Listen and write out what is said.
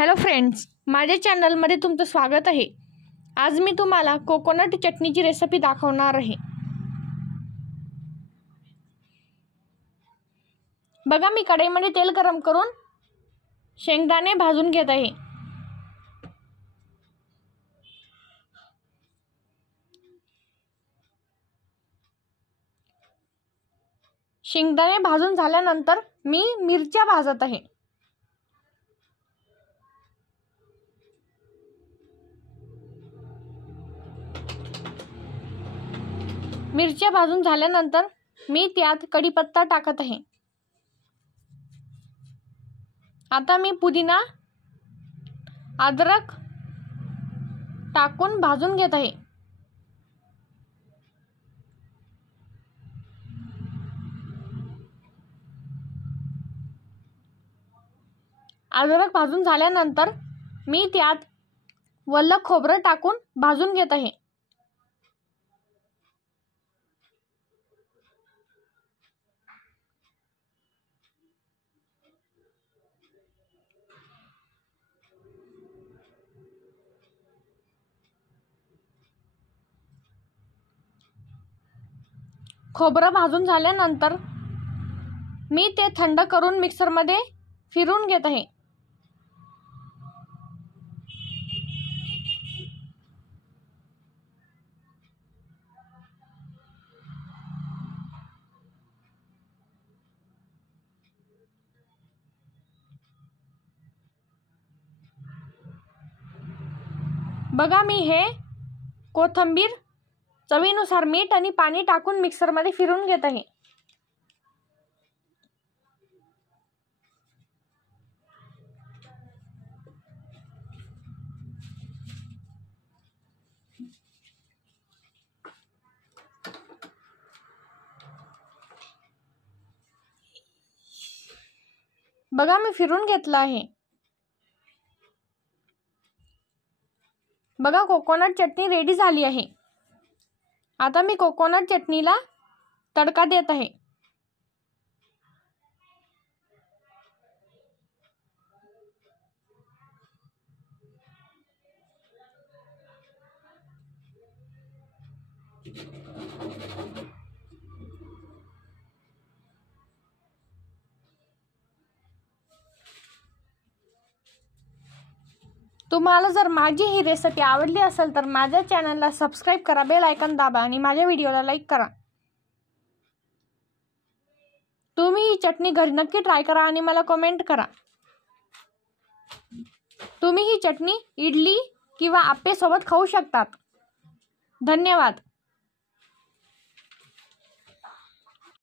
Hello friends, माझ्या चॅनलमध्ये तुमचं स्वागत आहे। आज मी तुम्हाला कोकोनट चटणीची रेसिपी दाखवणार आहे। बघा, मी कढईमध्ये तेल गरम करून शेंगदाणे भाजून घेत आहे। शेंगदाणे भाजून झाल्यानंतर मी मिरच्या भाजत आहे। मिरच्या भाजून झाल्यानंतर मी त्यात कढीपत्ता टाकत आहे। आता मी पुदिना, अद्रक टाकून भाजून घेत आहे। अद्रक भाजून झाल्यानंतर मी त्यात वल्ल खोबरं टाकून भाजून घेत आहे। खोबरं भाजून झाल्यानंतर मी ते थंड करून मिक्सरमध्ये फिरवून घेत आहे। बघा, मी हे कोथिंबीर, चवीनुसार मीठ आणि पाणी टाकून मिक्सरमध्ये फिरवून घेत आहे। बघा, मी फिरवून घेतलं आहे। बघा, कोकोनट चटणी रेडी झाली आहे। आता मी कोकोनट चटणीला तडका देत आहे। तुम्हाला जर माझी ही रेसिपी आवडली असेल तर माझ्या चॅनलला सबस्क्राइब करा, बेल आयकॉन दाबा आणि माझ्या व्हिडिओला लाईक करा। तुम्ही ही चटणी घरी नक्की ट्राय करा आणि मला कमेंट करा। तुम्ही ही चटणी इडली किंवा आप्पे सोबत खाऊ शकतात। धन्यवाद।